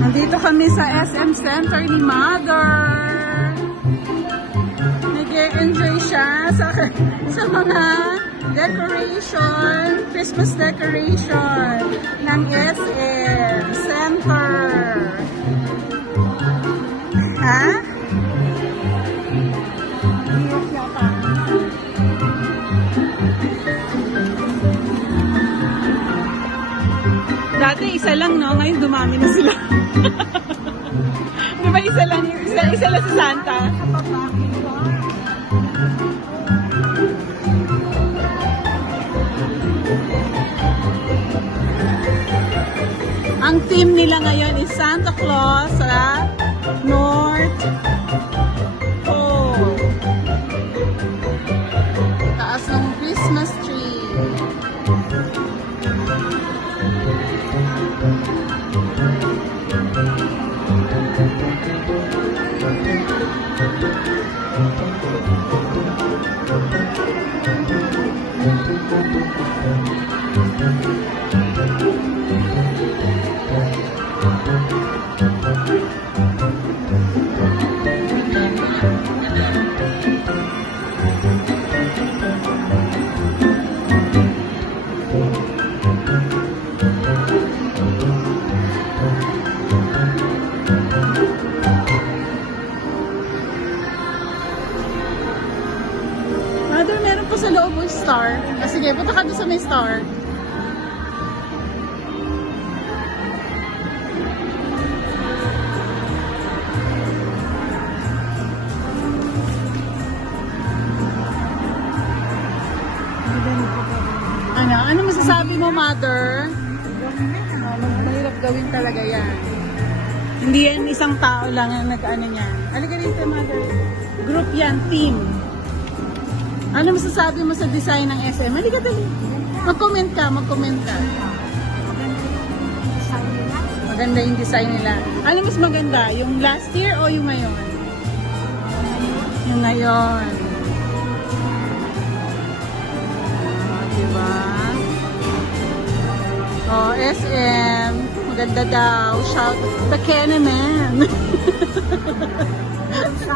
Nandito kami sa SM Center ni Mother. Nag-enjoy siya sa mga decoration, Christmas decoration ng SM Center. Ha? Dati isa lang, no? Ngayon dumami na sila. Diba isa lang si Santa? Ang theme nila ngayon is Santa Claus sa North Pole. Taas ng Christmas tree. Mother, meron po sa loob yung star. Sige, punta ka doon sa may star. Ano masasabi mo, Mother? Mahirap gawin talaga yan. Hindi yan isang tao lang ang nag-ano niyan. Halika rito, Mother. Group yan, team. Ano masasabi mo sa design ng SM? Halika dali. Mag-comment ka. Maganda yung design nila. Ano mas maganda? Yung last year o yung ngayon? Yung ngayon. Diba? Oh, SM. Maganda daw. Shout the Kenneman. Sa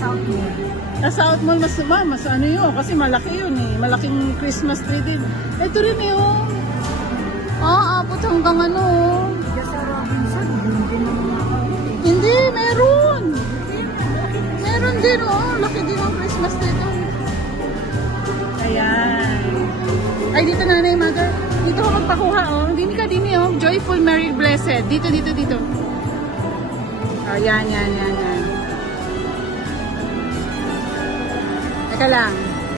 South Mall. Sa South Mall, mas ano yun. Kasi malaki yun eh. Malaking Christmas tree din. Ito rin yun. Abot hanggang ano. Sa Robinson, Hindi, meron. Meron din oh. Laki din ang Christmas tree doon. Ayan. Ay, dito nanay, Mother. Dito ako magpakuha, oh. Dini ka, oh. Joyful, Merry, Blessed. Dito. Oh, yan. Teka lang.